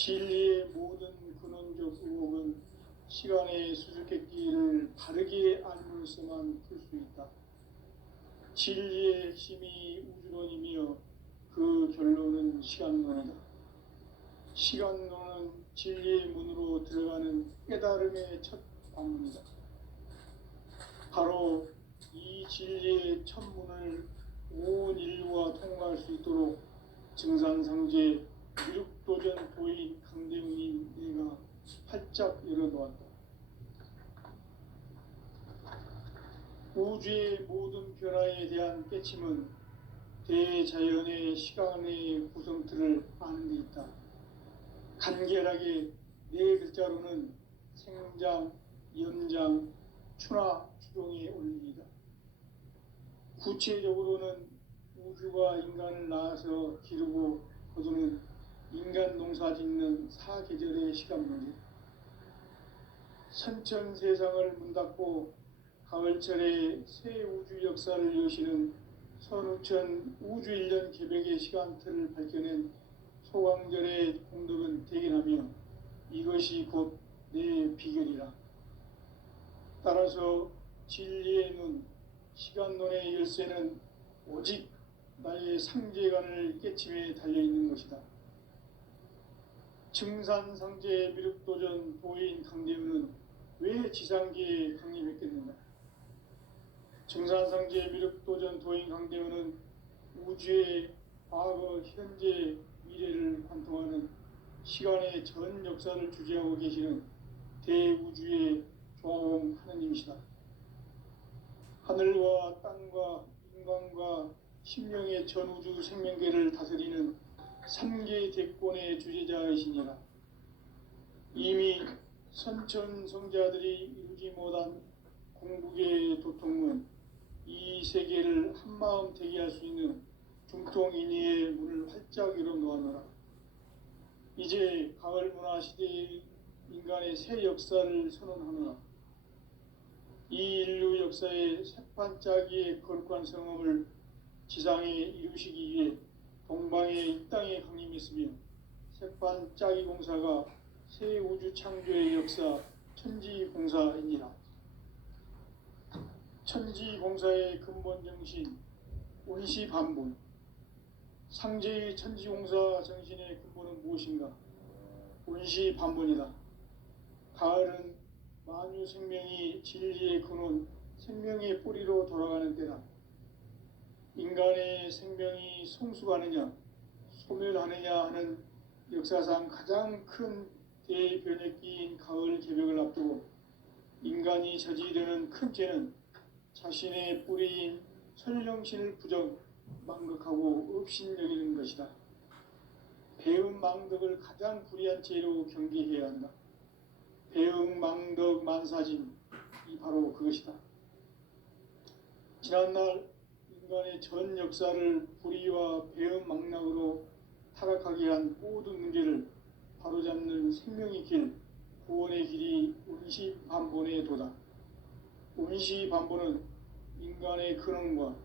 진리의 모든 근원적 의혹은 시간의 수수께끼를 바르게 알므로써만 풀 수 있다. 진리의 핵심이 우주론이며 그 결론은 시간론이다. 시간론은 진리의 문으로 들어가는 깨달음의 첫 관문이다. 바로 이 진리의 첫 문을 온 인류가 통과할 수 있도록 증산상제 미륵도전 도인 강대웅이 내가 활짝 열어놓았다. 우주의 모든 변화에 대한 깨침은 대자연의 시간의 구성틀을 아는 데 있다. 간결하게 네 글자로는 생장, 연장, 추나 추동의 원리이다. 구체적으로는 우주가 인간을 낳아서 기르고 거두는 인간 농사 짓는 사계절의 시간론이다. 선천 세상을 문닫고 가을철에 새 우주 역사를 여시는 선우천 우주 1년 개백의 시간틀을 밝혀낸 소강절의 공덕은 대견하며 이것이 곧 내 비결이라. 따라서 진리의 눈, 시간론의 열쇠는 오직 나의 상제관을 깨침에 달려있는 것이다. 증산상제 미륵도전 도인 강대우는 왜 지상계에 강림했겠는가? 증산상제 미륵도전 도인 강대우는 우주의 과거, 현재, 미래를 관통하는 시간의 전 역사를 주재하고 계시는 대우주의 조화홍 하느님이시다. 하늘과 땅과 인간과 신명의 전우주 생명계를 다스리는 3계 대권의 주제자이시니라. 이미 선천성자들이 이루지 못한 공국의 도통은 이 세계를 한마음 되게 할 수 있는 중통인의의 문을 활짝 열어놓았노라. 이제 가을 문화 시대의 인간의 새 역사를 선언하노라. 이 인류 역사의 새판짜기의 거룩한 성험을 지상에 이루시기 위해 동방의 이 땅에 강림했으며 새판짜기 공사가 새 우주 창조의 역사 천지공사이니라. 천지공사의 근본 정신 온시반본. 상제의 천지공사 정신의 근본은 무엇인가? 온시반본이다. 가을은 만유 생명이 진리의 근원, 생명의 뿌리로 돌아가는 때다. 인간의 생명이 성숙하느냐, 소멸하느냐 하는 역사상 가장 큰 대변혁기인 가을 개벽을 앞두고 인간이 저지르는 큰 죄는 자신의 뿌리인 천령신을 부정, 망극하고 업신여기는 것이다. 배음 망덕을 가장 불의한 죄로 경계해야 한다. 배음 망덕 만사짐이 바로 그것이다. 지난날 인간의 전 역사를 불의와 배음 망락으로 타락하게 한 모든 문제를 바로잡는 생명의 길, 구원의 길이 온시반본의 도다. 온시반본은 인간의 근원과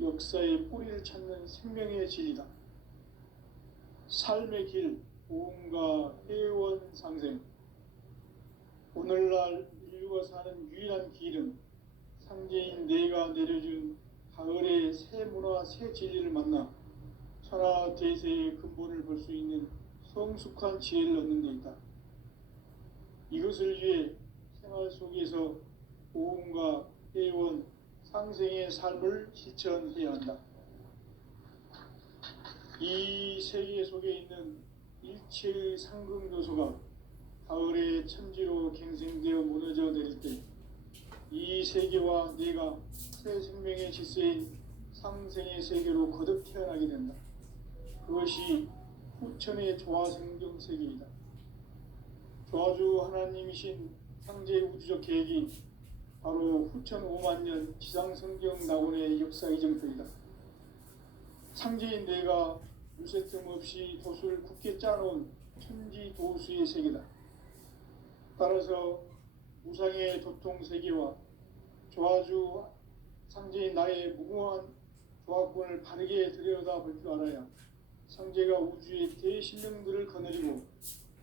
역사의 뿌리를 찾는 생명의 진리다. 삶의 길, 보험과 회원 상생. 오늘날 인류가 사는 유일한 길은 상제인 내가 내려준 가을의 새 문화, 새 진리를 만나 천하 대세의 근본을 볼 수 있는 성숙한 지혜를 얻는 데 있다. 이것을 위해 생활 속에서 보험과 회원, 상생의 삶을 실천해야 한다. 이 세계 속에 있는 일체의 상승요소가 가을의 천지로 갱생되어 무너져 내릴 때 이 세계와 내가 새 생명의 질서인 상생의 세계로 거듭 태어나게 된다. 그것이 후천의 조화생경 세계이다. 조화주 하나님이신 상제 우주적 계획이 바로 후천 5만 년 지상성경 낙원의 역사 이정표이다. 상제인 내가 유세틈 없이 도수를 굳게 짜놓은 천지 도수의 세계다. 따라서 무상의 도통 세계와 조화주 상제인 나의 무궁한 조화권을 바르게 들여다볼 줄 알아야 상제가 우주의 대신령들을 거느리고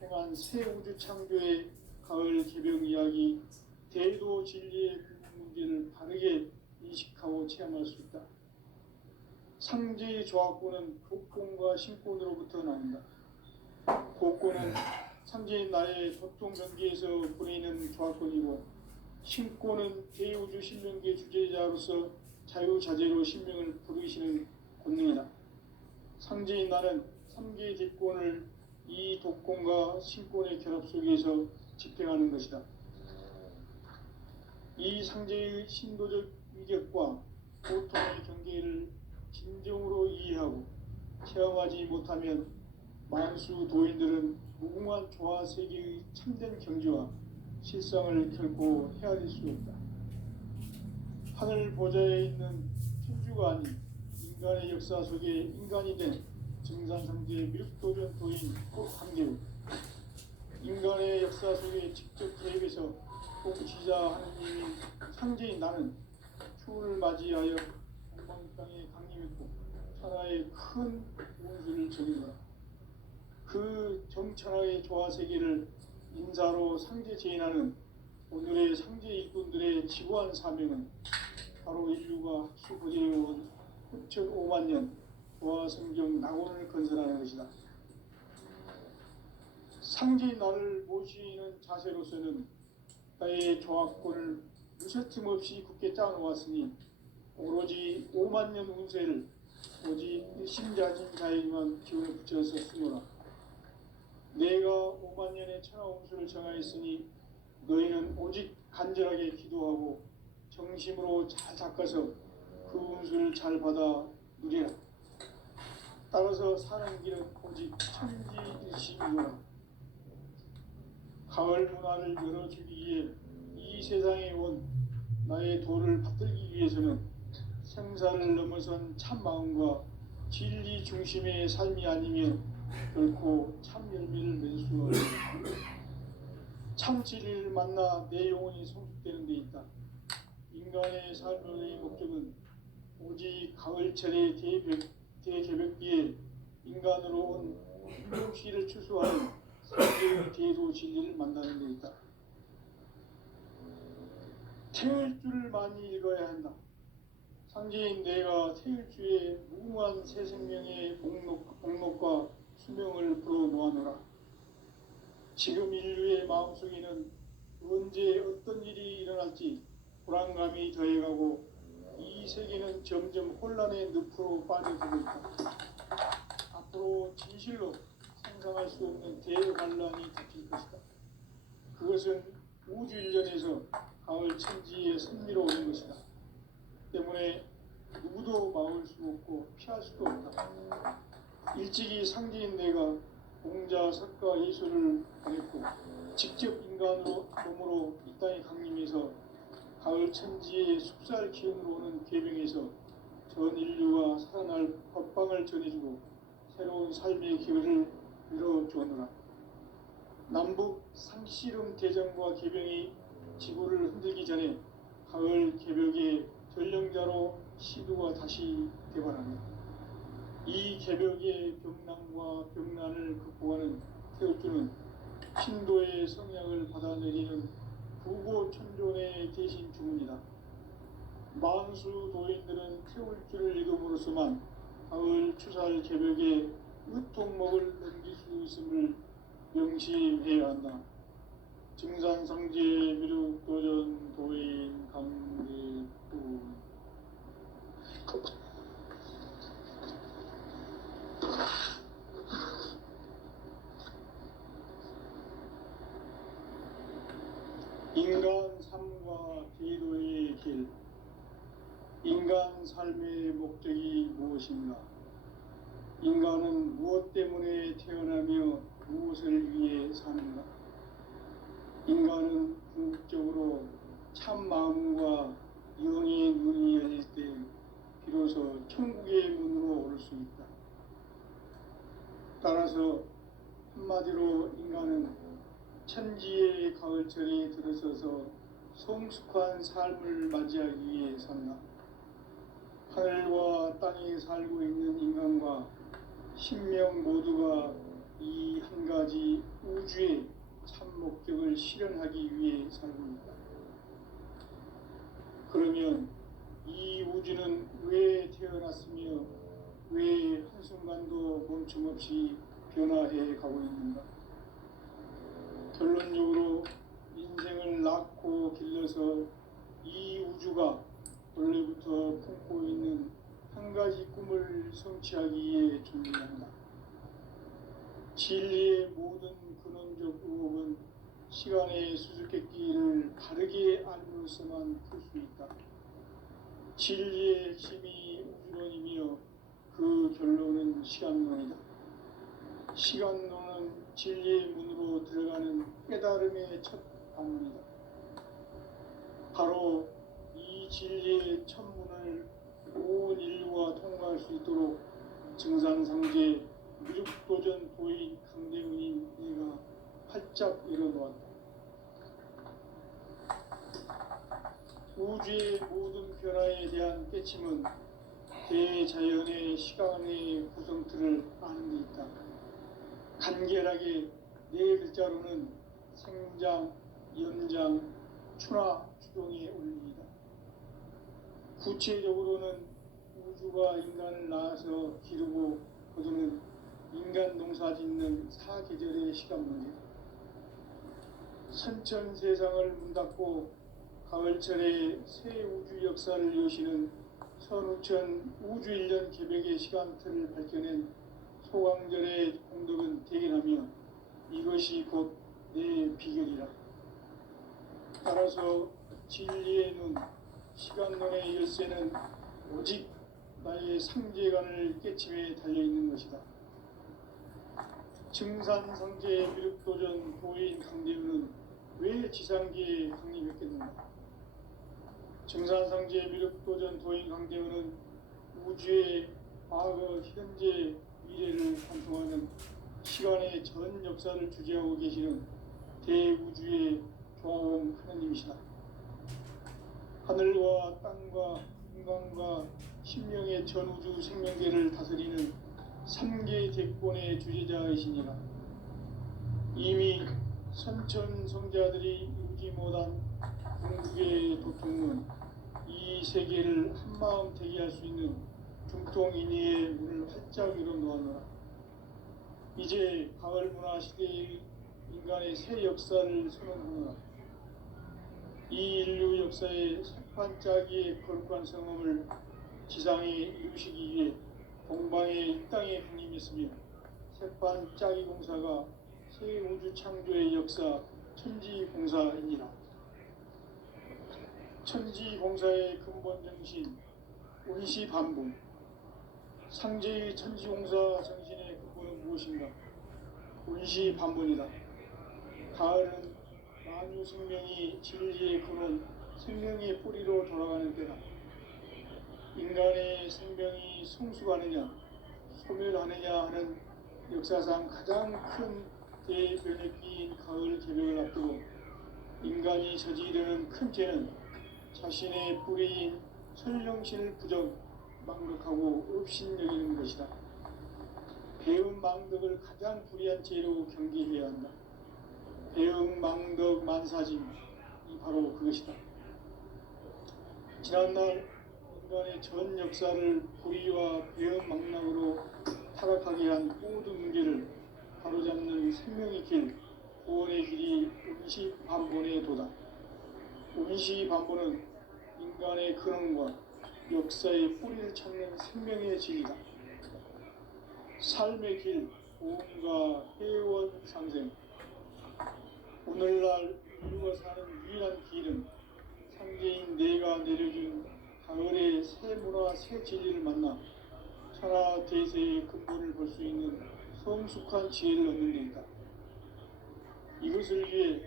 행한 새 우주 창조의 가을 개벽 이야기, 대도 진리의 구분 문제를 바르게 인식하고 체험할 수 있다. 상제의 조합권은 복권과 신권으로부터 나온다. 복권은 상제인 나의 도통 경계에서 보내는 조합권이고, 신권은 대우주 신명계 주제자로서 자유자재로 신명을 부르시는 권능이다. 상제인 나는 3개의 뒷권을 이 독권과 신권의 결합 속에서 집행하는 것이다. 이 상제의 신도적 위격과 고통의 경계를 진정으로 이해하고 체험하지 못하면 만수 도인들은 무궁한 조화 세계의 참된 경지와 실상을 결코 헤아릴 수 없다. 하늘 보좌에 있는 천주가 아닌 인간의 역사 속에 인간이 된 증산상제의 미륵도전 도인 한계우, 인간의 역사 속에 직접 개입해서 통치자 하느님인 상제인 나는 추운을 맞이하여 한방 땅에 강림했고 천하의 큰 운수를 정의하라. 그 정천하의 조화세계를 인사로 상제 제인하는 오늘의 상제 일꾼들의 지구한 사명은 바로 인류가 학수고대해온 9,5만 년 조화성경 낙원을 건설하는 것이다. 상제인 나를 모시는 자세로서는 나의 조합권을 무쇠틈 없이 굳게 짜놓았으니 오로지 5만 년 운세를 오직 일심자진 자에게만 기운을 붙여서 쓰노라. 내가 5만 년의 천하 운수를 정하였으니 너희는 오직 간절하게 기도하고 정심으로 잘 닦아서 그 운수를 잘 받아 누리라. 따라서 사는 길은 오직 천지일심이로라. 가을 문화를 열어주기 위해 이 세상에 온 나의 도를 받들기 위해서는 생사를 넘어선 참 마음과 진리 중심의 삶이 아니면 결코 참 열매를 맺을 수 없다. 참 진리를 만나 내 영혼이 성숙되는 데 있다. 인간의 삶의 목적은 오직 가을철의 대개벽기에 인간으로 온 인종시를 추수하는 상제의 대도 진리를 만나는 데 있다. 태울 줄을 많이 읽어야 한다. 상제인 내가 태울 주의 무궁한 새 생명의 목록과 수명을 불어 모아노라. 지금 인류의 마음속에는 언제 어떤 일이 일어날지 불안감이 더해가고 이 세계는 점점 혼란의 늪으로 빠져들고 있다. 앞으로 진실로 상상할 수 없는 대환란이 닥칠 것이다. 그것은 우주 일련에서 가을 천지의 승리로 오는 것이다. 때문에 누구도 막을 수 없고 피할 수도 없다. 일찍이 상제인 내가 공자, 석가, 예수를 보냈고 직접 인간으로 몸으로 이 땅에 강림해서 가을 천지의 숲살 기운으로 오는 계명에서 전 인류가 살아날 법방을 전해주고 새로운 삶의 기회를 열어주었노라. 남북 상씨름 대전과 개병이 지구를 흔들기 전에 가을 개벽의 전령자로 시두가 다시 개발한다. 이 개벽의 병난과 병난을 극복하는 태울주는 신도의 성향을 받아내리는 부고천존의 대신 주문이다. 만수 도인들은 태울주를 읽음으로써만 가을 추살 개벽의 으통목을 넘길 수 있음을 명심해야 한다. 증산상제 미륵도전 도인 강대도 인간 삶과 기도의 길. 인간 삶의 목적이 무엇인가? 인간은 무엇 때문에 태어나며 무엇을 위해 사는가? 인간은 궁극적으로 참 마음과 영의 눈이 열릴 때 비로소 천국의 문으로 올 수 있다. 따라서 한마디로 인간은 천지의 가을철에 들어서서 성숙한 삶을 맞이하기 위해 산다. 하늘과 땅에 살고 있는 인간과 신명 모두가 이 한 가지 우주 우주의 참 목적을 실현하기 위해 살고 있다. 그러면 이 우주는 왜 태어났으며 왜 한순간도 멈춤없이 변화해 가고 있는가? 결론적으로 인생을 낳고 길러서 이 우주가 원래부터 품고 있는 한 가지 꿈을 성취하기 위해 존재한다. 진리의 모든 근원적 의혹은 시간의 수수께끼를 바르게 알므로서만 풀 수 있다. 진리의 핵심이 우주론이며 그 결론은 시간론이다. 시간론은 진리의 문으로 들어가는 깨달음의 첫 방문이다. 바로 이 진리의 첫 문을 온 인류가 통과할 수 있도록 증산상제 미륵도전 도인 강대훈인 내가 활짝 열어놓았다. 우주의 모든 변화에 대한 깨침은 대자연의 시간의 구성틀을 아는 데 있다. 간결하게 네 글자로는 생장, 연장, 추나 추동의 원리이다. 구체적으로는 우주가 인간을 낳아서 기르고 거두는 인간 농사 짓는 사계절의 시간문제다. 선천세상을 문닫고 가을철에 새 우주 역사를 여시는 선우천 우주일년 개벽의 시간틀을 밝혀낸 소강절의 공덕은 대견하며 이것이 곧 내 비결이라. 따라서 진리의 눈, 시간론의 열쇠는 오직 나의 상제관을 깨침에 달려있는 것이다. 증산상제 미륵도전 도인 강대훈은 왜 지상계에 강림했겠는가? 증산상제 미륵도전 도인 강대훈은 우주의 과거, 현재, 미래를 관통하는 시간의 전 역사를 주재하고 계시는 대우주의 조화원 하느님이시다. 하늘과 땅과 인간과 신명의 전우주 생명계를 다스리는 3개 대권의 주제자이시니라. 이미 선천성자들이 이루지 못한 궁극의 도통문, 이 세계를 한마음 되게 할 수 있는 중통인의의 문을 활짝 열어놓았노라. 이제 가을 문화 시대의 인간의 새 역사를 선언하노라. 이 인류 역사의 색반짜기의 거룩한 성험을 지상에 이루시기 위해 동방의 이 땅에 강림했으며 색반짜기 공사가 새 우주 창조의 역사 천지공사이니라. 천지공사의 근본 정신 운시반분. 상제의 천지공사 정신의 근본은 무엇인가? 운시반분이다. 가을은 만유 생명이 진리의 근원, 생명의 뿌리로 돌아가는 때다. 인간의 생명이 성숙하느냐, 소멸하느냐 하는 역사상 가장 큰 대변혁기인 가을 개벽을 앞두고 인간이 저지르는 큰 죄는 자신의 뿌리인 설령신을 부정, 망극하고 업신여기는 것이다. 배음 망덕을 가장 불의한 죄로 경계해야 한다. 배음 망덕 만사짐이 바로 그것이다. 지난날 인간의 전 역사를 불의와 배음 망락으로 타락하게 한 모든 문제를 바로잡는 생명의 길, 구원의 길이 운시반본의 도다. 운시반본은 인간의 근원과 역사의 뿌리를 찾는 생명의 진리다. 삶의 길, 보험과 회원 상생. 오늘날 인류가 사는 유일한 길은 상제인 내가 내려준 가을의 새 문화, 새 진리를 만나 천하 대세의 근본을 볼 수 있는 성숙한 지혜를 얻는 데 있다. 이것을 위해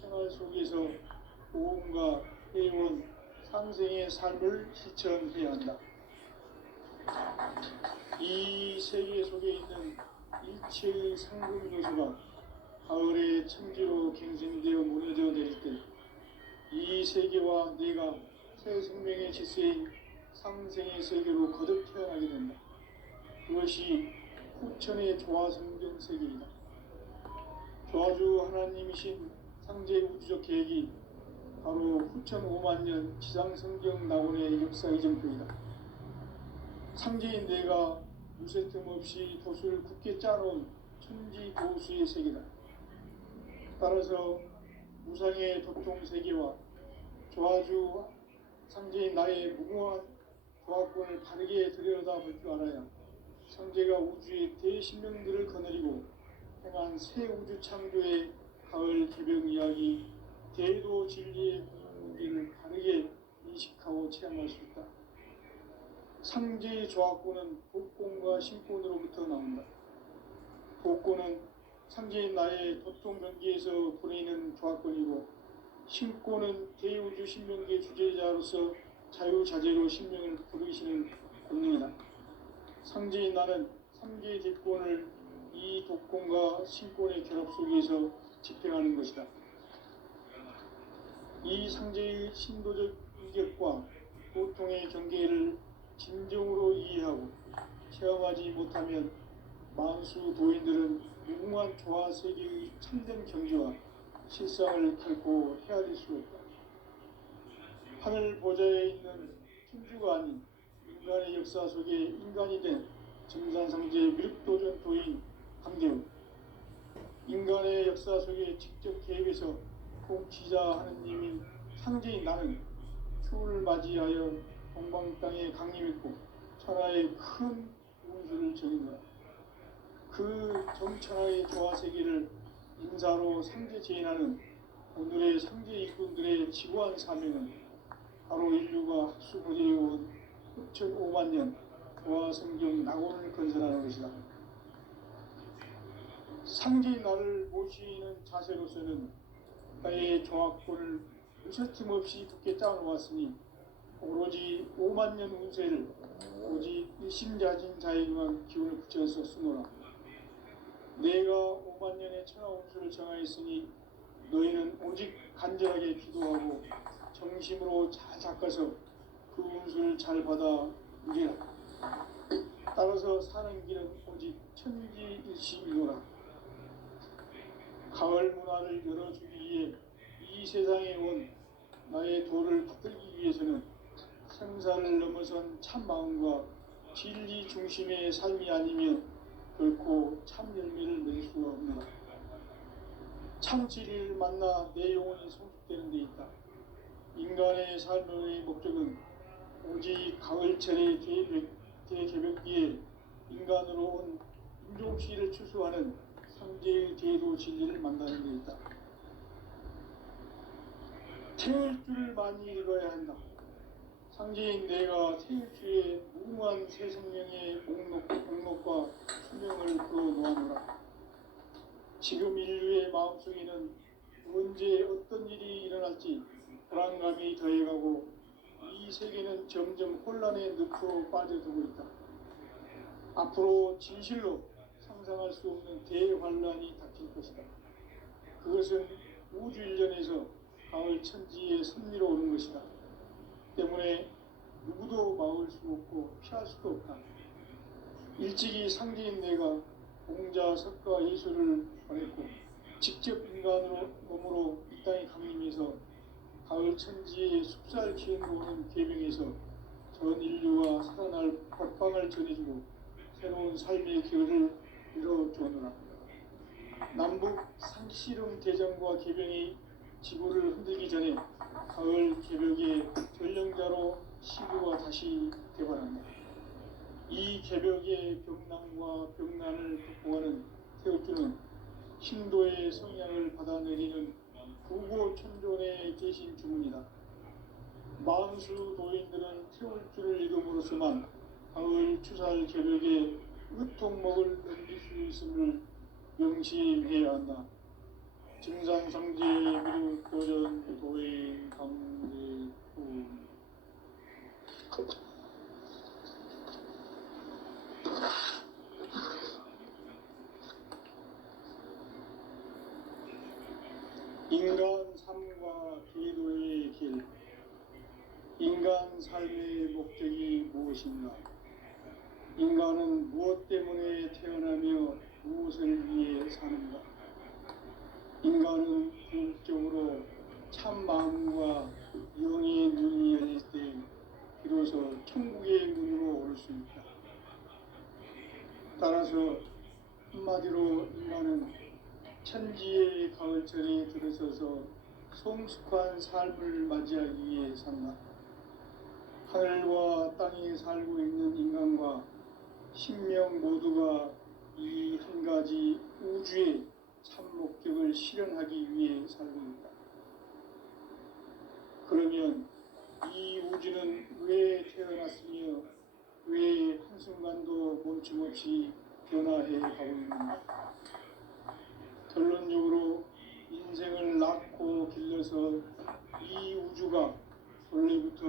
생활 속에서 보험과 회원, 상생의 삶을 실천해야 한다. 이 세계 속에 있는 일체의 상금 요소가 가을의 천지로 갱생되어 무너져 내릴 때 이 세계와 내가 새 생명의 질서인 상생의 세계로 거듭 태어나게 된다. 그것이 후천의 조화성경 세계이다. 조화 조아주 하나님이신 상제 우주적 계획이 바로 후천 5만 년 지상성경 낙원의 역사 이정표이다. 상제인 내가 무쇠 틈 없이 도수를 굳게 짜놓은 천지 도수의 세계다. 따라서 무상의 도통 세계와 조아주 상제인 나의 무궁한 조합권을 바르게 들여다볼 줄 알아야 상제가 우주의 대신명들을 거느리고 행한 새 우주 창조의 가을 개벽 이야기 대도 진리의 문제를 바르게 인식하고 체험할 수 있다. 상제의 조합권은 복권과 신권으로부터 나온다. 복권은 상제인 나의 도통변기에서 보내는 조합권이고 신권은 대우주 신명기의 주제자로서 자유자재로 신명을 부르시는 권능이다. 상제인 나는 3개의 대권을 이 독권과 신권의 결합 속에서 집행하는 것이다. 이 상제의 신도적 인격과 보통의 경계를 진정으로 이해하고 체험하지 못하면 만수 도인들은 무궁한 조화 세계의 참된 경지와 실상을 결코 헤아릴 수 없다. 하늘 보좌에 있는 천주가 아닌 인간의 역사 속에 인간이 된 증산상제 미륵도전 도인 강대우, 인간의 역사 속에 직접 개입해서 통치자 하느님인 상제인 나는 추를 맞이하여 동방 땅에 강림했고 천하의 큰 운수를 정인다. 그 정천하의 조화 세계를 인사로 상제 제인하는 오늘의 상제 일꾼들의 지구한 사명은 바로 인류가 학수고대해온 후천 5만 년 조화 성경 낙원을 건설하는 것이다. 상제인 나를 모시는 자세로서는 나의 조합권을 무쇠틈 없이 굳게 짜놓았으니 오로지 5만 년 운세를 오직 일심자진 자에게만 기운을 붙여서 쓰노라. 내가 5만 년의 천하 운수를 정하였으니 너희는 오직 간절하게 기도하고 정심으로 잘 닦아서 그 운수를 잘 받아 누리라. 따라서 사는 길은 오직 천지일심이노라. 가을 문화를 열어주기 위해 이 세상에 온 나의 도를 붙들기 위해서는 생사를 넘어선 참 마음과 진리 중심의 삶이 아니면 결코 참 열매를 맺을 수가 없노라. 참 진리를 만나 내 영혼이 성숙되는 데 있다. 인간의 삶의 목적은 오직 가을철의 대개벽기에 인간으로 온 인종시를 추수하는 상제의 대도 진리를 만나는 데 있다. 태을 줄을 많이 읽어야 한다. 상제인 내가 태일주의 무궁한 새 생명의 목록과 수명을 풀어놓아노라. 지금 인류의 마음속에는 언제 어떤 일이 일어날지 불안감이 더해가고 이 세계는 점점 혼란의 늪으로 빠져들고 있다. 앞으로 진실로 상상할 수 없는 대환란이 닥칠 것이다. 그것은 우주 일련에서 가을 천지의 섭리로 오는 것이다. 때문에 누구도 막을 수 없고 피할 수도 없다. 일찍이 상제인 내가 공자, 석가, 예수를 보냈고 직접 인간으로 몸으로 이 땅에 강림해서 가을 천지의 숲살 기운으로 오는 계명에서 전 인류가 살아날 법방을 전해주고 새로운 삶의 길을 열어주노라. 남북 상씨름 대전과 개병이 지구를 흔들기 전에 가을 개벽의 전령자로 시구가 다시 되관한다. 이 개벽의 병난과 병난을 극복하는 태우주는 신도의 성향을 받아내리는 구고천존의 계신 주문이다. 만수 도인들은 태울주를 이름으로서만 가을 추살 개벽의 으통목을 넘길 수 있음을 명심해야 한다. 증산상제 미륵도전 도인 강제구 인간 삶과 기도의 길. 인간 삶의 목적이 무엇인가? 인간은 무엇 때문에 태어나며 무엇을 위해 사는가? 참 마음과 영의 눈이 열릴 때 비로소 천국의 문으로 오를 수 있다. 따라서 한마디로 인간은 천지의 가을철에 들어서서 성숙한 삶을 맞이하기 위해 산다. 하늘과 땅에 살고 있는 인간과 신명 모두가 이 한 가지 우주의 참 목적을 실현하기 위해 살고 있다. 그러면 이 우주는 왜 태어났으며 왜 한순간도 멈춤없이 변화해 가고 있는가? 결론적으로 인생을 낳고 길러서 이 우주가 원래부터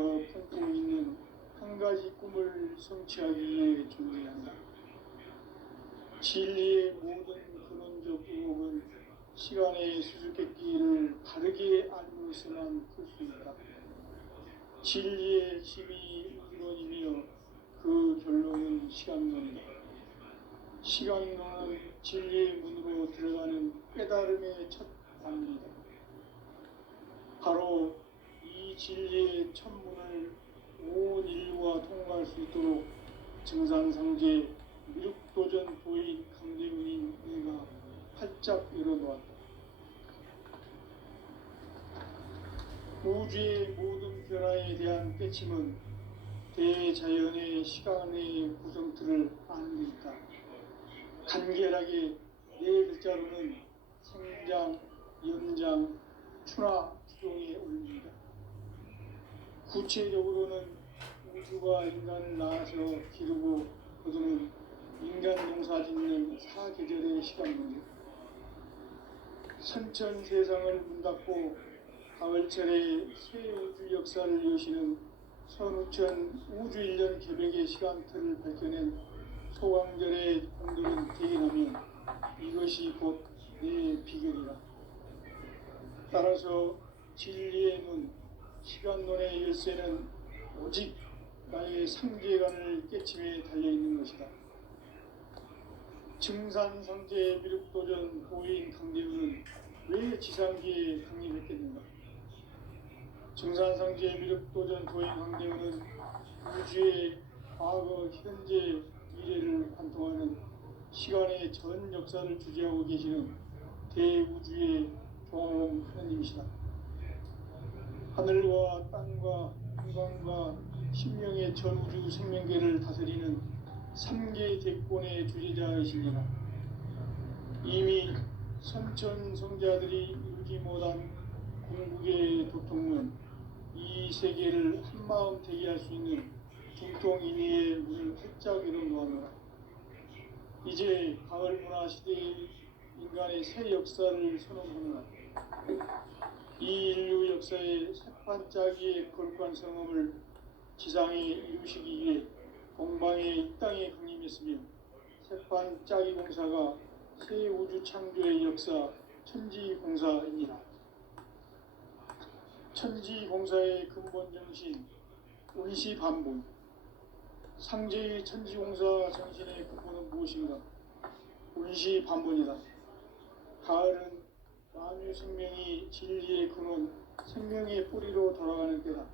품고 있는 한 가지 꿈을 성취하기 위해 존재한다. 진리의 모든 근원적 의혹은 시간의 수수께끼를 바르게 알면서만 풀 수 있다. 진리의 힘이 우주론이며 그 결론은 시간론이다. 시간론은 진리의 문으로 들어가는 깨달음의 첫 단문이다. 바로 이 진리의 첫 문을 온 인류가 통과할 수 있도록 증산상제 미륵도전 도인 강대문인 내가 활짝 열어놓았다. 우주의 모든 변화에 대한 깨침은 대자연의 시간의 구성틀을 아는 데 있다. 간결하게 네 글자로는 생장, 연장, 추나 추동에 올립니다. 구체적으로는 우주가 인간을 낳아서 기르고 거두는 인간 농사 짓는 사계절의 시간 문제. 선천 세상을 문 닫고 가을철에 새 우주 역사를 여시는 선우천 우주 1년 개백의 시간틀을 밝혀낸 소강절의 공들은 대인하면 이것이 곧 내 비결이라. 따라서 진리의 눈, 시간론의 열쇠는 오직 나의 상계관을 깨침에 달려있는 것이다. 증산상제 미륵도전 도인 강대우는 왜 지상기에 강림했겠는가? 증산상제 미륵도전 도인 강대우는 우주의 과거, 현재, 미래를 관통하는 시간의 전 역사를 주재하고 계시는 대우주의 종합 하느님이시다. 하늘과 땅과 인간과 신명의 전우주 생명계를 다스리는 3개 대권의 주제자이시니라. 이미 선천성자들이 이루지 못한 궁극의 도통문, 이 세계를 한마음 되게 할 수 있는 중통인의의 문을 활짝 열어놓았노라. 이제 가을 문화 시대의 인간의 새 역사를 선언하노라. 이 인류 역사의 새반짝이의 거룩한 성험을 지상에 이루시기 위해 공방에 이 땅에 강림했으며 새반짝이 공사가 새 우주 창조의 역사 천지공사입니다. 천지공사의 근본 정신 운시반본. 상제의 천지공사 정신의 근본은 무엇인가? 운시반본이다. 가을은 만유 생명이 진리의 근원, 생명의 뿌리로 돌아가는 때다.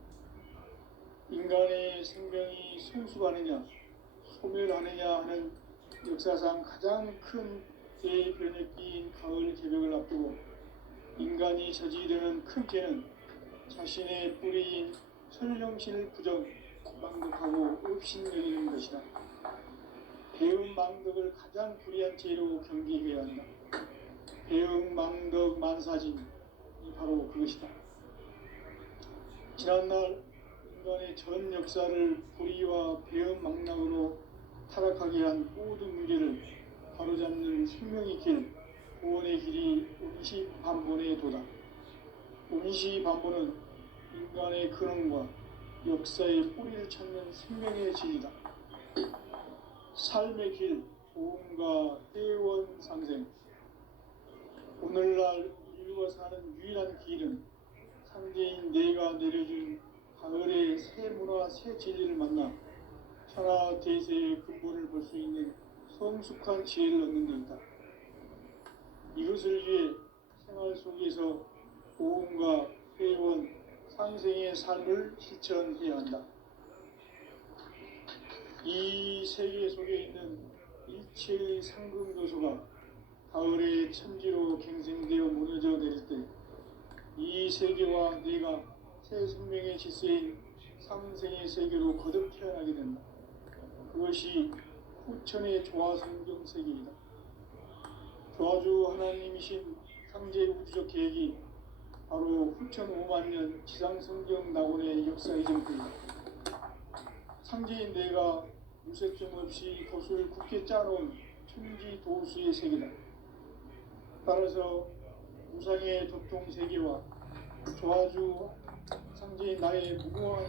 인간의 생명이 성숙하느냐, 소멸하느냐 하는 역사상 가장 큰 대변혁기인 가을 개벽을 앞두고 인간이 저지르는 큰 죄는 자신의 뿌리인 설령신을 부정, 망덕하고 업신여기는 것이다. 배음 망덕을 가장 불의한 죄로 경계해야 한다. 배음 망덕 만사진이 바로 그것이다. 지난날 인간의 전 역사를 불의와 배음 망락으로 타락하게 한 모든 문제를 바로잡는 생명의 길, 구원의 길이 운시반본의 도다. 운시반본은 인간의 근원과 역사의 뿌리를 찾는 생명의 진리다. 삶의 길, 보험과 회원상생. 오늘날 인류가 사는 유일한 길은 상제인 내가 내려준 가을의 새 문화, 새 진리를 만나 천하 대세의 근본을 볼 수 있는 성숙한 지혜를 얻는 데 있다. 이것을 위해 생활 속에서 보험과 회원 상생의 삶을 실천해야 한다. 이 세계 속에 있는 일체의 상금 요소가 가을의 천지로 갱생되어 무너져 내릴 때 이 세계와 내가 새 생명의 질서인 상생의 세계로 거듭 태어나게 된다. 그것이 후천의 조화성경 세계이다. 조화주 하나님이신 상제 우주적 계획이 바로 후천 5만 년 지상성경 낙원의 역사의 전부이다. 상제인 내가 무색점 없이 돛을 굳게 짜놓은 천지 도수의 세계다. 따라서 무상의 도통 세계와 조화주 상제인 나의 무궁한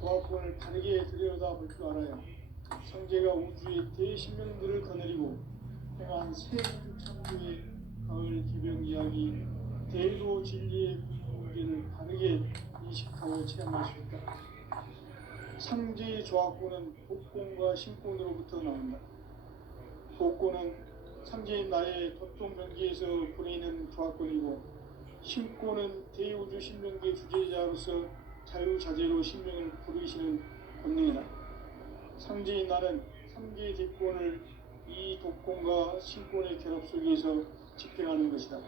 조화권을 다르게 들여다볼 줄 알아야 상제가 우주의 대신명들을 거느리고 행한 새 우주 창조의 가을 개병 이야기 대도 진리의 문제를 바르게 인식하고 체험할 수 있다. 상제의 조화권은 복권과 신권으로부터 나온다. 복권은 상제인 나의 도통명기에서 보내는 조화권이고, 신권은 대우주 신명기의 주제자로서 자유자재로 신명을 부르시는 권능이다. 상제인 나는 상제의 대권을 이 독권과 신권의 결합 속에서 집행하는 것이다.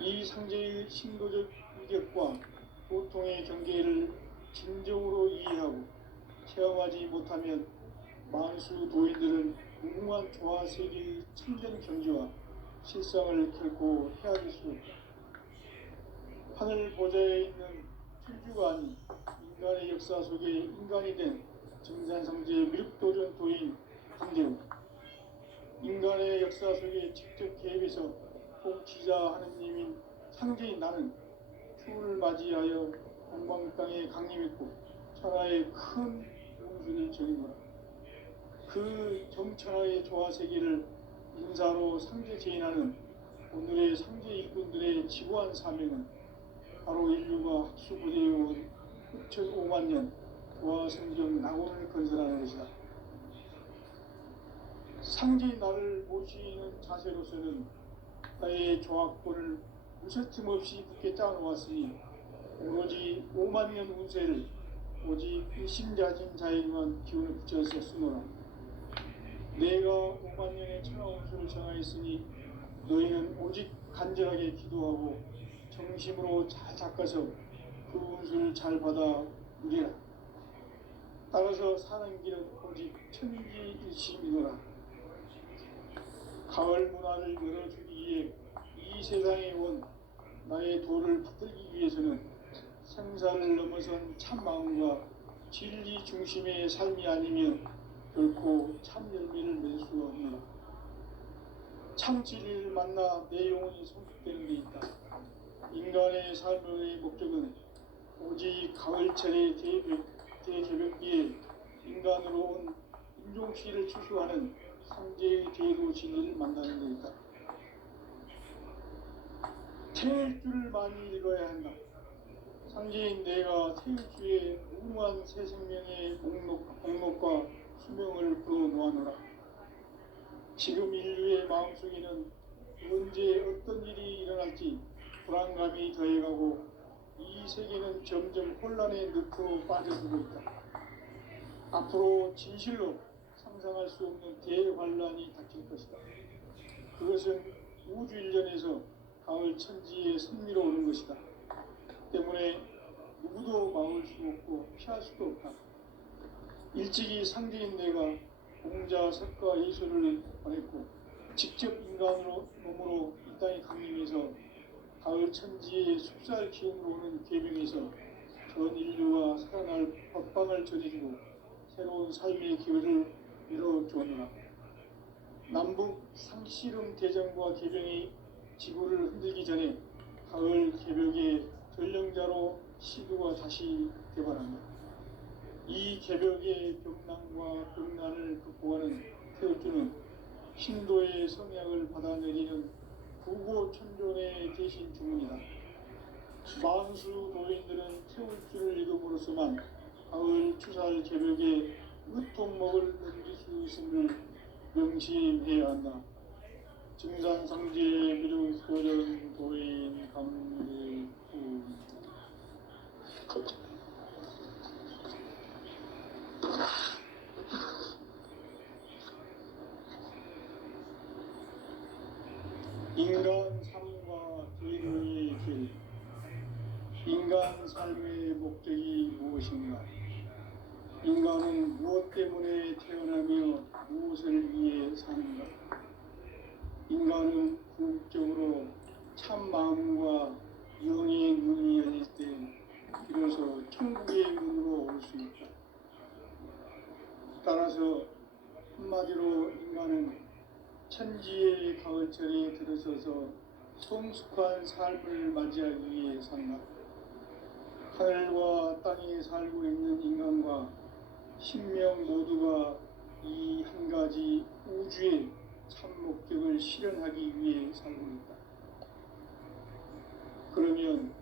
이 상제의 신도적 위력과 보통의 경계를 진정으로 이해하고 체험하지 못하면 만수 도인들은 무궁한 조화 세계의 참된 경지와 실상을 결코 헤아릴 수 없다. 하늘 보좌에 있는 천주가 아닌 인간의 역사 속에 인간이 된 증산상제의 미륵도전 도인 강재우, 인간의 역사 속에 직접 개입해서 통치자 하느님인 상제인 나는 추운을 맞이하여 동방 땅에 강림했고 천하의 큰 운수를 정인노라. 그 정천하의 조화세계를 인사로 상제 제인하는 오늘의 상제 일꾼들의 지구한 사명은 바로 인류가 학수부대해온 6,5만 년 조화성경 낙원을 건설하는 것이다. 상제인 나를 모시는 자세로서는 나의 조화권을 무쇠틈 없이 굳게 짜놓았으니 오로지 5만 년 운세를 오직 일심자진 자에게만 기운을 붙여서 쓰노라. 내가 5만 년의 천하운수를 정하였으니 너희는 오직 간절하게 기도하고 정심으로 잘 닦아서 그 운수를 잘 받아 누리라. 따라서 사는 길은 오직 천지일심이노라. 가을 문화를 열어주기 위해 이 세상에 온 나의 도를 붙들기 위해서는 생사를 넘어선 참 마음과 진리 중심의 삶이 아니면 결코 참 열매를 맺을 수가 없노라. 참 진리를 만나 내 영혼이 성숙되는 데 있다. 인간의 삶의 목적은 오직 가을철의 대개벽기에 인간으로 온 인종시를 추수하는 상제의 대도 진리를 만나는 데 있다. 태일주를 많이 읽어야 한다. 상제인 내가 태일주의 무궁한 새 생명의 목록과 수명을 풀어놓아노라. 지금 인류의 마음속에는 언제 어떤 일이 일어날지 불안감이 더해가고 이 세계는 점점 혼란의 늪으로 빠져들고 있다. 앞으로 진실로 상상할 수 없는 대환란이 닥칠 것이다. 그것은 우주 일련에서 가을 천지의 섭리로 오는 것이다. 때문에 누구도 막을 수 없고 피할 수도 없다. 일찍이 상제인 내가 공자, 석가, 예수를 보냈고 직접 인간으로 몸으로 이 땅에 강림해서 가을 천지의 숲살 기운으로 오는 계명에서 전 인류가 살아날 법방을 전해주고 새로운 삶의 기회를 열어주었노라. 남북 상씨름 대전과 개병이 지구를 흔들기 전에 가을 개벽의 전령자로 시두가 다시 개발한다. 이 개벽의 병난과 병난을 극복하는 태우주는 신도의 성약을 받아내리는 구고천존의 대신 주문이다. 만수 도인들은 태울주를 읽음으로써만 가을 추살 개벽의 으통목을 넘길 수 있음을 명심해야 한다. 증산상제 미륵도전 도인 감리 인간 삶과 대의의 길. 인간 삶의 목적이 무엇인가? 인간은 무엇 때문에 태어나며 무엇을 위해 사는가? 인간은 궁극적으로 참 마음과 영의 눈이 열릴 때 비로소 천국의 문으로 올 수 있다. 따라서 한마디로 인간은 천지의 가을철에 들어서서 성숙한 삶을 맞이하기 위해 산다. 하늘과 땅에 살고 있는 인간과 신명 모두가 이 한 가지 우주의 참 목적을 실현하기 위해 살고 있다. 그러면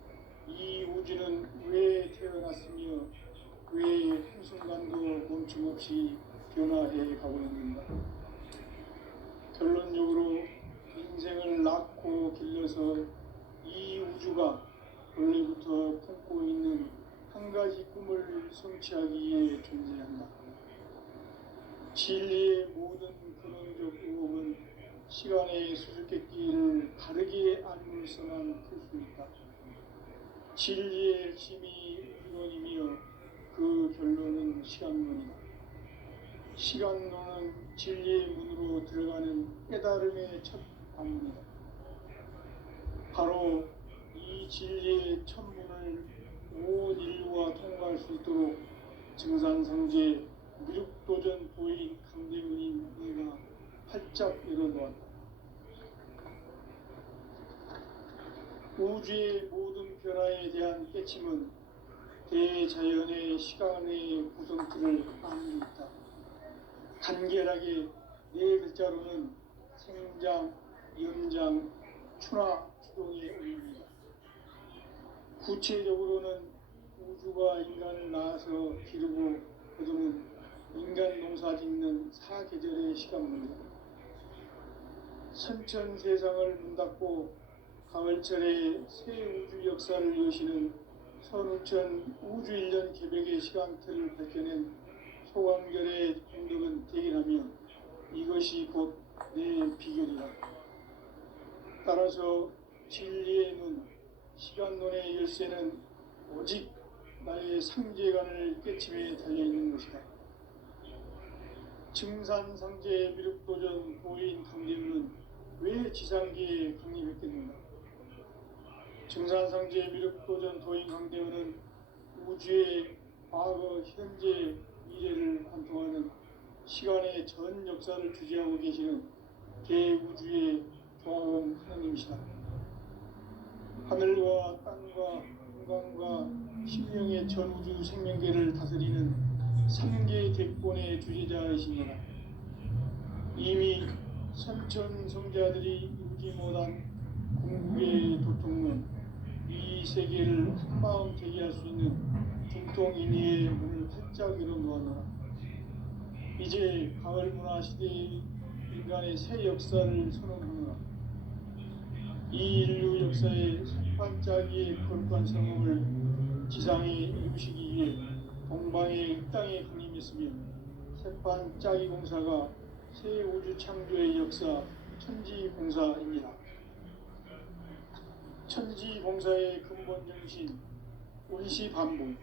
이 우주는 왜 태어났으며 왜 한순간도 멈춤없이 변화해 가고 있는가? 결론적으로 인생을 낳고 길러서 이 우주가 원래부터 품고 있는 한 가지 꿈을 성취하기 위해 존재한다. 진리의 모든 근원적 의혹은 시간의 수수께끼를 바르게 알물서만 풀 수 있다. 진리의 핵심이 이론이며 그 결론은 시간론이다. 시간론은 진리의 문으로 들어가는 깨달음의 첫 방문이다. 바로 이 진리의 첫 문을 온 인류가 통과할 수 있도록 증산성제 미륵도전 보인 강대문인 네가 활짝 열어놓았다. 우주의 모든 변화에 대한 깨침은 대자연의 시간의 구성틀을 아는 데 있다. 간결하게 네 글자로는 생장, 연장, 추나 추동의 의미입니다. 구체적으로는 우주가 인간을 낳아서 기르고 거두는 인간 농사 짓는 사계절의 시간입니다. 선천 세상을 문 닫고 가을철에 새 우주 역사를 여시는 선우천 우주 1년 개백의 시간틀을 밝혀낸 소강결의 공덕은 대견하며 이것이 곧 내 비결이다. 따라서 진리의 눈, 시간론의 열쇠는 오직 나의 상제관을 깨침에 달려있는 것이다. 증산상제 미륵도전 보인 강림은 왜 지상기에 강림했겠는가? 증산상제 미륵도전 도인 강대원은 우주의 과거, 현재, 미래를 관통하는 시간의 전 역사를 주재하고 계시는 대우주의 조화원 하나님이시다. 하늘과 땅과 인간과 신명의 전우주 생명계를 다스리는 3개 객본의 주제자이시니라. 이미 선천성자들이 이루지 못한 궁극의 도통문, 이 세계를 한마음 제기할 수 있는 중통인의의 문을 활짝 열어놓았노라. 이제 가을 문화 시대의 인간의 새 역사를 선언하노라. 이 인류 역사의 반짝이의 거룩한 성음을 지상에 이루시기 위해 동방의 땅에 강림했으며 새반짝이 공사가 새 우주 창조의 역사 천지공사입니다. 천지공사의 근본 정신 운시반복.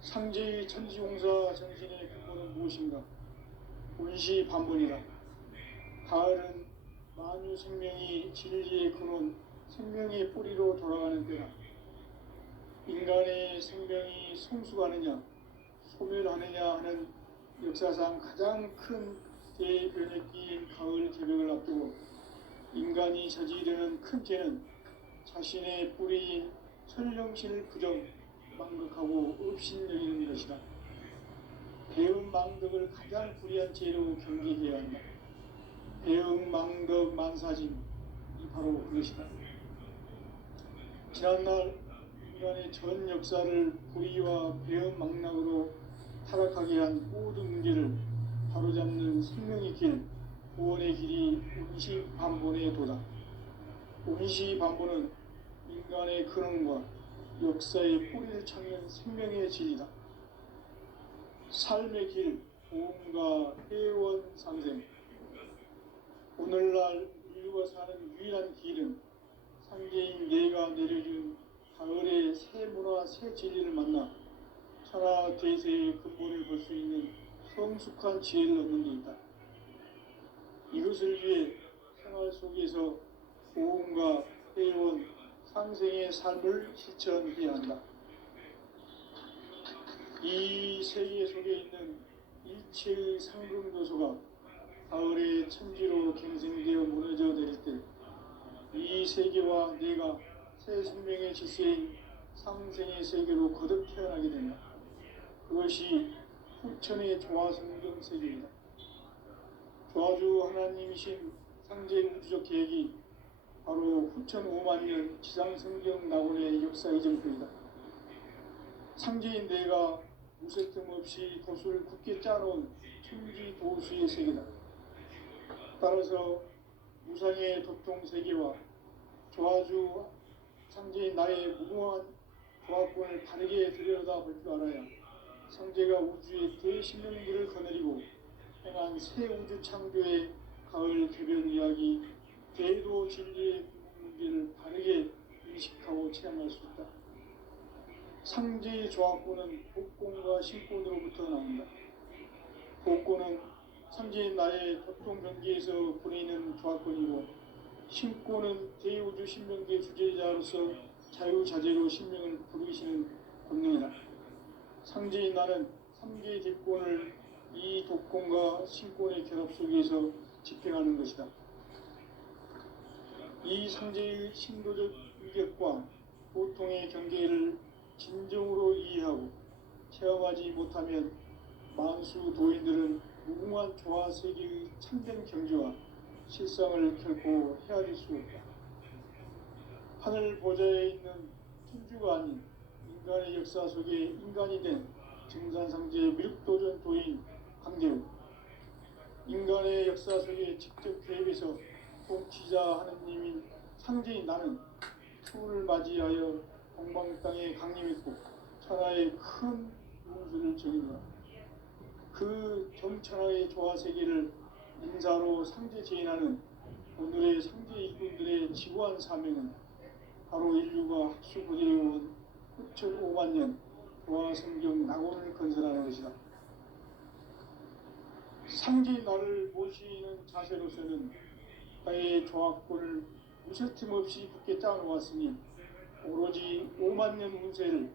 상제의 천지공사 정신의 근본은 무엇인가? 운시반복이다. 가을은 만유 생명이 진리의 근원, 생명의 뿌리로 돌아가는 때다. 인간의 생명이 성숙하느냐, 소멸하느냐 하는 역사상 가장 큰 대변혁기인 가을 개벽을 앞두고 인간이 저지르는 큰 죄는 자신의 뿌리인 천령신을 부정, 망극하고 업신여기는 것이다. 배음 망덕을 가장 불의한 죄로 경계해야 한다. 배음 망덕 만사짐이 바로 그것이다. 지난날 인간의 전 역사를 불의와 배음 망락으로 타락하게 한 모든 문제를 바로잡는 생명의 길, 구원의 길이 운시반본의 도다. 운시반본은 인간의 근원과 역사의 뿌리를 찾는 생명의 진리다. 삶의 길, 보험과 회원 상생. 오늘날 인류가 사는 유일한 새 문화 새 진리를 만나 천하 대세의 근본을 볼 수 있는 성숙한 지혜를 얻는 데 있다. 이것을 위해 생활 속에서 고음과 회원, 상생의 삶을 실천해야 한다. 이 세계 속에 있는 일체의 상승도소가 가을의 천지로 갱생되어 무너져 내릴 때 이 세계와 내가 새 생명의 질서인 상생의 세계로 거듭 태어나게 된다. 그것이 후천의 조화성경 세계이다. 조화주 하나님이신 상제 우주적 계획이 바로 후천 5만 년 지상성경 낙원의 역사 이정표이다. 상제인 내가 무쇠 틈 없이 도수를 굳게 짜놓은 천지 도수의 세계다. 따라서 무상의 도통 세계와 조화주 상제인 나의 무궁한 조화권을 바르게 들여다볼 줄 알아야 상제가 우주의 대신명기를 거느리고 행한 새 우주 창조의 가을 개별 이야기, 대도 진리의 문제를 바르게 인식하고 체험할 수 있다. 상제의 조화권은 복권과 신권으로부터 나온다. 복권은 상제인 나의 도통 경계에서 보내는 조화권이고, 신권은 대우주 신명기의 주제자로서 자유자재로 신명을 부르시는 권능이다. 상제인 나는 3개의 객권을 이 독권과 신권의 결합 속에서 집행하는 것이다. 이 상제의 신도적 위력과 보통의 경계를 진정으로 이해하고 체험하지 못하면 만수 도인들은 무궁한 조화 세계의 참된 경지와 실상을 결코 헤아릴 수 없다. 하늘 보좌에 있는 천주가 아닌 인간의 역사 속에 인간이 된 증산상제의 미륵도전 도인 강대우, 인간의 역사 속에 직접 개입해서 통치자 하느님인 상제인 나는 추운을 맞이하여 동방 땅에 강림했고 천하의 큰 운수를 정의노라. 그 정천하의 조화 세계를 인사로 상제 제인하는 오늘의 상제 일꾼들의 지구한 사명은 바로 인류가 학수고대해온 후천 5만 년 조화 성경 낙원을 건설하는 것이다. 상제인 나를 모시는 자세로서는 나의 조화권을 무쇠틈 없이 굳게 짜놓았으니 오로지 5만 년 운세를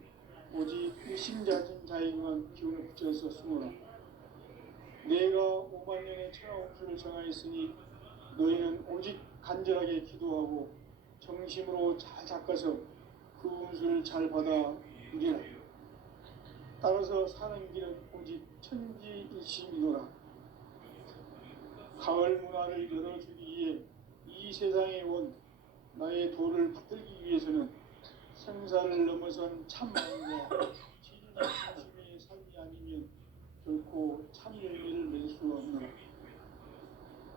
오직 일심자진 자에게만 기운을 붙여서 숨어라. 내가 5만 년의 천하 운수를 정하였으니 너희는 오직 간절하게 기도하고 정심으로 잘 닦아서 그 운수를 잘 받아 누리라. 따라서 사는 길은 오직 천지일심이노라. 가을 문화를 열어주기 위해 이 세상에 온 나의 도를 붙들기 위해서는 생사를 넘어선 참마음과 진리 중심의 삶이 아니면 결코 참 열매를 맺을 수 없노라.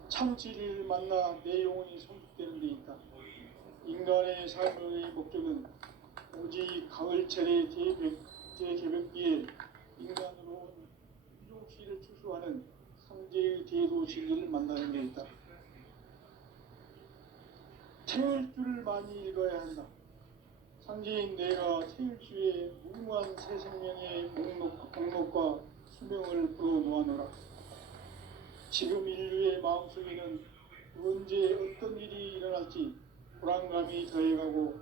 참 진리를 만나 내 영혼이 성숙되는 데 있다. 인간의 삶의 목적은 오직 가을철의 대개벽기에 인간으로 온 유족시를 추수하는 상제의 대도 진리를 만나는 데 있다. 태일주를 많이 읽어야 한다. 상제인 내가 태일주의 무궁한 새 생명의 목록과 수명을 풀어놓아노라. 지금 인류의 마음속에는 언제 어떤 일이 일어날지 불안감이 더해가고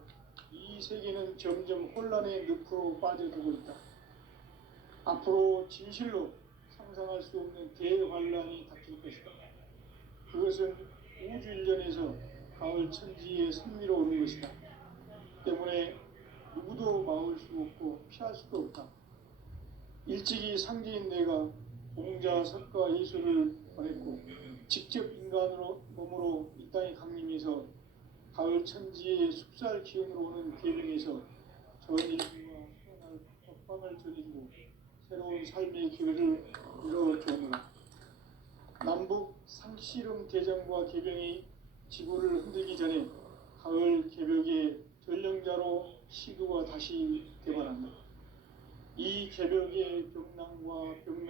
이 세계는 점점 혼란의 늪으로 빠져들고 있다. 앞으로 진실로 상상할 수 없는 대환란이 닥칠 것이다. 그것은 우주 일련에서 가을 천지의 승리로 오는 것이다. 때문에 누구도 막을 수 없고 피할 수도 없다. 일찍이 상제인 내가 공자, 석가, 예수를 보냈고 직접 인간으로 몸으로 이 땅에 강림해서 가을 천지의 숲살 기운으로 오는 계명에서 전 인류와 태어날 법방을 전해주고 새로운 삶의 기회를 이뤄주노라. 남북 상씨름 대전과 개병이 지구를 흔들기 전에 가을 개벽의 전령자로 시도가 다시 개발한다. 이 개벽의 병난과 병난